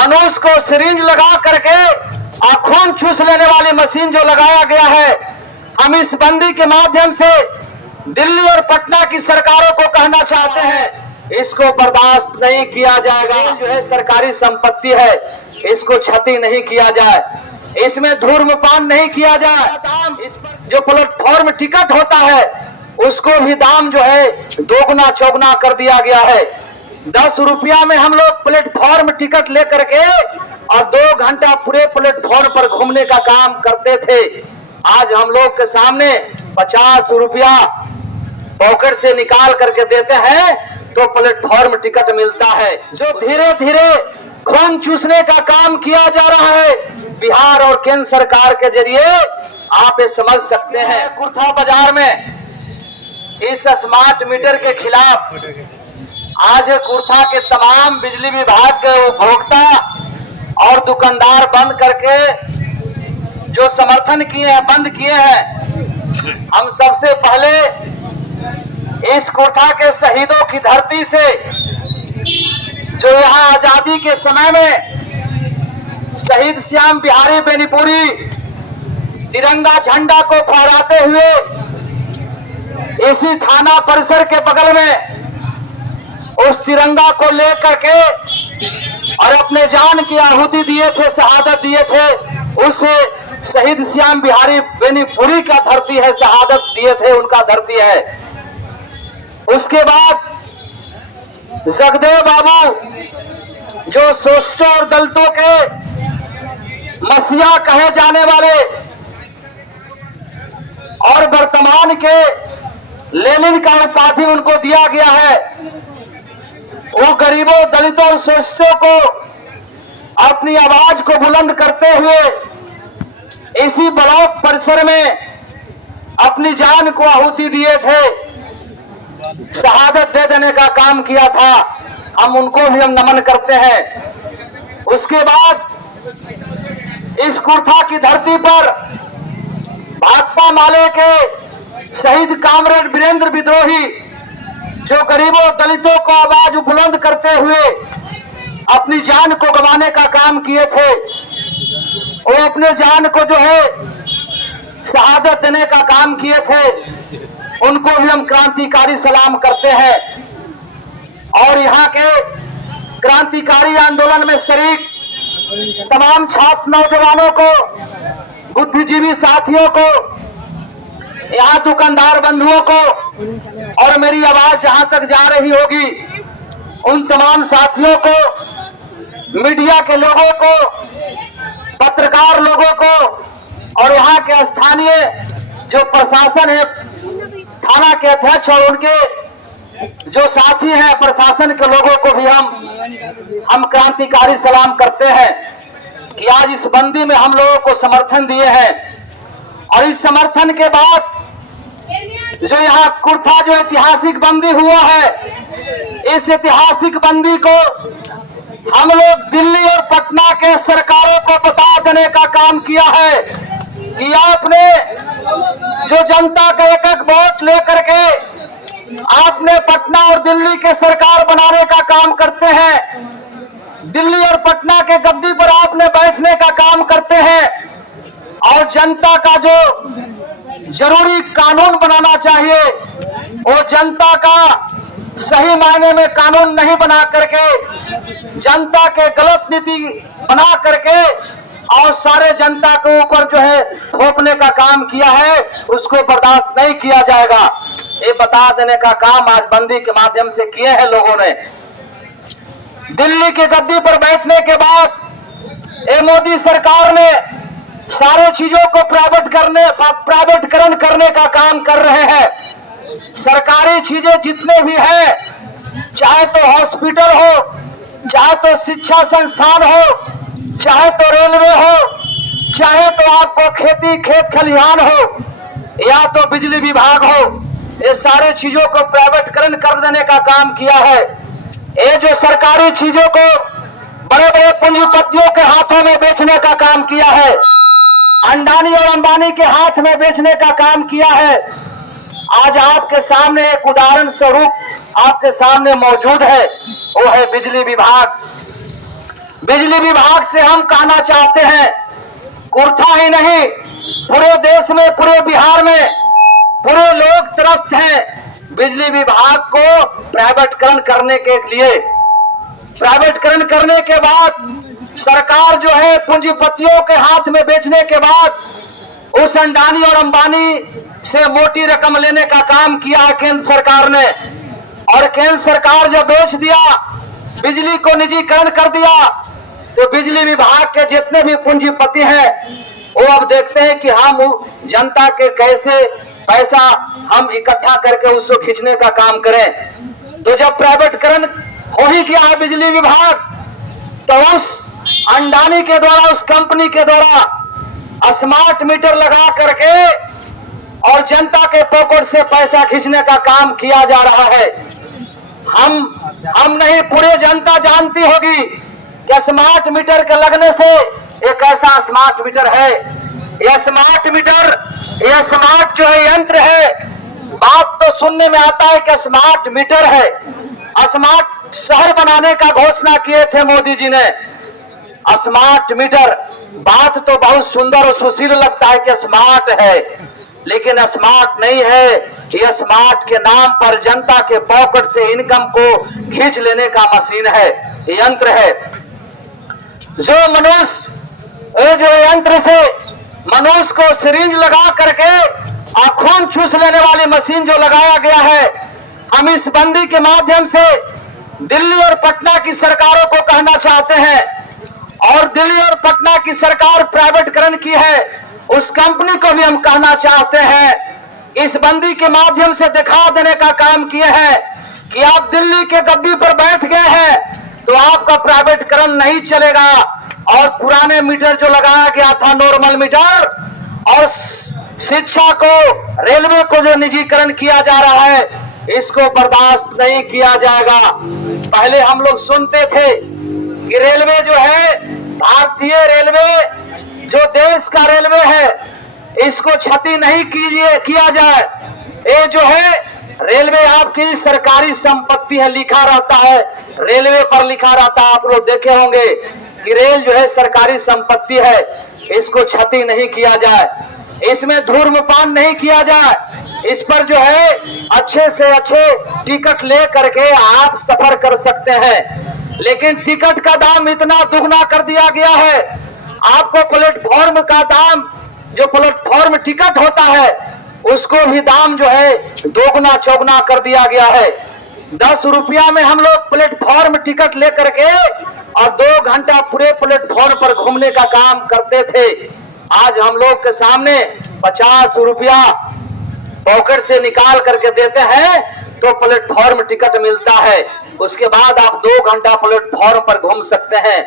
मनुष्य को सिरिंज लगा करके खून चूस लेने वाली मशीन जो लगाया गया है, हम इस बंदी के माध्यम से दिल्ली और पटना की सरकारों को कहना चाहते हैं, इसको बर्दाश्त नहीं किया जाएगा। जो है सरकारी संपत्ति है, इसको क्षति नहीं किया जाए, इसमें धूम्रपान नहीं किया जाए। जो प्लेटफॉर्म टिकट होता है उसको भी दाम जो है दोगुना चौगुना कर दिया गया है। 10 रुपया में हम लोग प्लेटफॉर्म टिकट लेकर के और 2 घंटा पूरे प्लेटफॉर्म पर घूमने का काम करते थे। आज हम लोग के सामने 50 रुपया पॉकेट से निकाल करके देते हैं तो प्लेटफॉर्म टिकट मिलता है। जो धीरे धीरे खून चूसने का काम किया जा रहा है बिहार और केंद्र सरकार के जरिए, आप ये समझ सकते हैं। कुर्था बाजार में इस स्मार्ट मीटर के खिलाफ आज कुर्था के तमाम बिजली विभाग के उपभोक्ता और दुकानदार बंद करके जो समर्थन किए हैं, बंद किए हैं। हम सबसे पहले इस कुर्था के शहीदों की धरती से, जो यहाँ आजादी के समय में शहीद श्याम बिहारी बेनीपुरी तिरंगा झंडा को फहराते हुए इसी थाना परिसर के बगल में उस तिरंगा को लेकर के और अपने जान की आहुति दिए थे, शहादत दिए थे, उस शहीद श्याम बिहारी बेनीपुरी का धरती है, शहादत दिए थे, उनका धरती है। उसके बाद जगदेव बाबू जो शोषितों और दलितों के मसीहा कहे जाने वाले और वर्तमान के लेनिन का उपाधि उनको दिया गया है, वो गरीबों, दलितों और शोषितों को अपनी आवाज को बुलंद करते हुए इसी ब्लॉक परिसर में अपनी जान को आहुति दिए थे, शहादत दे देने का काम किया था। हम उनको भी हम नमन करते हैं। उसके बाद इस कुर्था की धरती पर भाकपा माले के शहीद कामरेड वीरेंद्र विद्रोही जो गरीबों दलितों को आवाज बुलंद करते हुए अपनी जान को गंवाने का काम किए थे, वो अपने जान को जो है शहादत देने का काम किए थे, उनको भी हम क्रांतिकारी सलाम करते हैं। और यहाँ के क्रांतिकारी आंदोलन में शरीक तमाम छात्र नौजवानों को, बुद्धिजीवी साथियों को, यहाँ दुकानदार बंधुओं को और मेरी आवाज जहां तक जा रही होगी उन तमाम साथियों को, मीडिया के लोगों को, पत्रकार लोगों को और यहाँ के स्थानीय जो प्रशासन है, थाना के अध्यक्ष और उनके जो साथी हैं प्रशासन के लोगों को भी हम क्रांतिकारी सलाम करते हैं कि आज इस बंदी में हम लोगों को समर्थन दिए हैं। और इस समर्थन के बाद जो यहाँ कुर्था जो ऐतिहासिक बंदी हुआ है, इस ऐतिहासिक बंदी को हम लोग दिल्ली और पटना के सरकारों को बता देने का काम किया है कि आपने जो जनता का एक एक वोट लेकर के आपने पटना और दिल्ली के सरकार बनाने का काम करते हैं, दिल्ली और पटना के गद्दी पर आपने बैठने का काम करते हैं और जनता का जो जरूरी कानून बनाना चाहिए वो जनता का सही मायने में कानून नहीं बना करके जनता के गलत नीति बना करके और सारे जनता के ऊपर जो है थोपने का काम किया है, उसको बर्दाश्त नहीं किया जाएगा। ये बता देने का काम आज बंदी के माध्यम से किए हैं लोगों ने। दिल्ली की गद्दी पर बैठने के बाद ये मोदी सरकार ने सारे चीजों को प्राइवेटकरण करने का काम कर रहे हैं। सरकारी चीजें जितने भी हैं, चाहे तो हॉस्पिटल हो, चाहे तो शिक्षा संस्थान हो, चाहे तो रेलवे हो, चाहे तो आपको खेत खलिहान हो या तो बिजली विभाग हो, ये सारे चीजों को प्राइवेटकरण कर देने का काम किया है। ये जो सरकारी चीजों को बड़े बड़े पूंजीपतियों के हाथों में बेचने का काम किया है, अंडानी और अंबानी के हाथ में बेचने का काम किया है। आज आपके सामने एक उदाहरण स्वरूप आपके सामने मौजूद है, वो है बिजली विभाग। बिजली विभाग से हम कहना चाहते हैं, कुर्था ही नहीं पूरे देश में, पूरे बिहार में पूरे लोग त्रस्त हैं बिजली विभाग को प्राइवेटकरण करने के लिए। प्राइवेटकरण करने के बाद सरकार जो है पूंजीपतियों के हाथ में बेचने के बाद उस अंडानी और अंबानी से मोटी रकम लेने का काम किया केंद्र सरकार ने। और केंद्र सरकार जब बेच दिया, बिजली को निजीकरण कर दिया, तो बिजली विभाग के जितने भी पूंजीपति हैं वो अब देखते हैं कि हम जनता के कैसे पैसा हम इकट्ठा करके उसको खींचने का काम करें। तो जब प्राइवेटकरण हो ही गया है बिजली विभाग, तो उस अंडानी के द्वारा, उस कंपनी के द्वारा स्मार्ट मीटर लगा करके और जनता के पॉकेट से पैसा खींचने का काम किया जा रहा है। हम नहीं, पूरे जनता जानती होगी कि स्मार्ट मीटर के लगने से एक ऐसा स्मार्ट मीटर है। यह स्मार्ट मीटर, यह स्मार्ट जो है यंत्र है, बात तो सुनने में आता है कि स्मार्ट मीटर है। स्मार्ट शहर बनाने का घोषणा किए थे मोदी जी ने। स्मार्ट मीटर, बात तो बहुत सुंदर और सुशील लगता है कि स्मार्ट है, लेकिन स्मार्ट नहीं है। यह स्मार्ट के नाम पर जनता के पॉकेट से इनकम को खींच लेने का मशीन है, यंत्र है। जो मनुष्य, जो यंत्र से मनुष्य को सिरिंज लगा करके खून चूस लेने वाली मशीन जो लगाया गया है, हम इस बंदी के माध्यम से दिल्ली और पटना की सरकारों को कहना चाहते हैं, और दिल्ली और पटना की सरकार प्राइवेटकरण की है उस कंपनी को भी हम कहना चाहते हैं, इस बंदी के माध्यम से दिखा देने का काम किए हैं कि आप दिल्ली के गद्दी पर बैठ गए हैं तो आपका प्राइवेटकरण नहीं चलेगा। और पुराने मीटर जो लगाया गया था, नॉर्मल मीटर, और शिक्षा को, रेलवे को जो निजीकरण किया जा रहा है, इसको बर्दाश्त नहीं किया जाएगा। पहले हम लोग सुनते थे कि रेलवे जो है, भारतीय रेलवे जो देश का रेलवे है, इसको क्षति नहीं किया जाए। ये जो है रेलवे आपकी सरकारी संपत्ति है, लिखा रहता है रेलवे पर, लिखा रहता है, आप लोग देखे होंगे कि रेल जो है सरकारी संपत्ति है, इसको क्षति नहीं किया जाए, इसमें धूम्रपान नहीं किया जाए, इस पर जो है अच्छे से अच्छे टिकट ले करके आप सफर कर सकते हैं। लेकिन टिकट का दाम इतना दुगना कर दिया गया है, आपको प्लेटफॉर्म का दाम, जो प्लेटफॉर्म टिकट होता है, उसको भी दाम जो है दोगुना चौगुना कर दिया गया है। 10 रुपया में हम लोग प्लेटफॉर्म टिकट ले करके और 2 घंटा पूरे प्लेटफॉर्म पर घूमने का काम करते थे। आज हम लोग के सामने 50 रुपया पॉकेट से निकाल करके देते हैं तो प्लेटफॉर्म टिकट मिलता है, उसके बाद आप 2 घंटा प्लेटफॉर्म पर घूम सकते हैं।